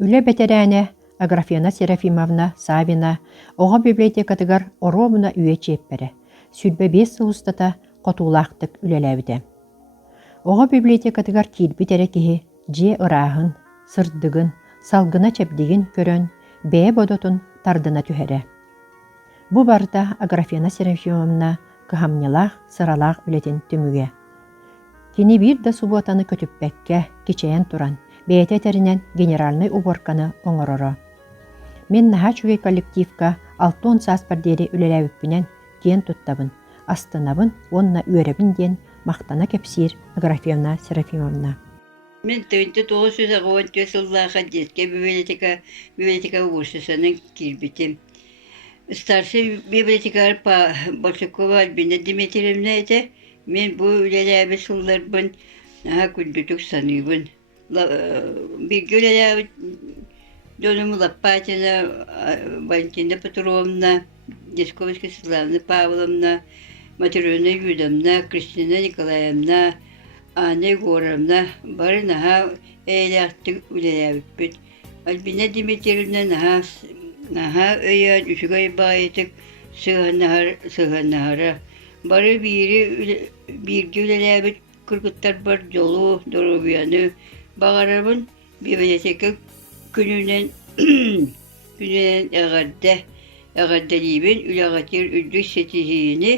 Үле бетерәне Аграфена Серафимовна Савина оға библиотекатыгар оромуна үйе чеппере. Сүлбе 5 сылыстата қотулақтық үлеләбіде. Оға библиотекатыгар килбитере кихи же ырағын, сырдығын, салгына чепдеген көрөн, бәе бодотун тардына түхере. Бу барда Аграфена Серафимовна кыхамнялах, сыралах үлетін түмүге. Кини бир да субботаны көтүппәккә кичәйен туран, бәйте тәрінен генеральный уборканы оңороро. Мен наха чугай коллективка 6 сас пардери үлеләбіппінен кен туттабын, астынабын, онна үйеребін ден мақтана кепсир Аграфена Серафимовна. Мен 1990 жыллаға детке библиотека ушысының кирбитим. Старший библиотекар Большакова Альбина Дмитриевна ете, мен бу үлеләбі сылларбын, күндүтік саныйбын. Бирге үлеләбі Доному Лопатина, Валентина Петровна, Десковская Светлана Павловна, Матрёна Юдовна, Кристина Николаевна, Анна Егоровна, бары наха эйләқтік үлеләбіппіт. Альбина Дмитриевна наха өйән үшігай байытық сығаннағара. Бары бірге үлеләбіт күргіттар бар жолу, доробияны бағарабын библиотека күнінен әғарда дейбін үләғатер үддік сетизиini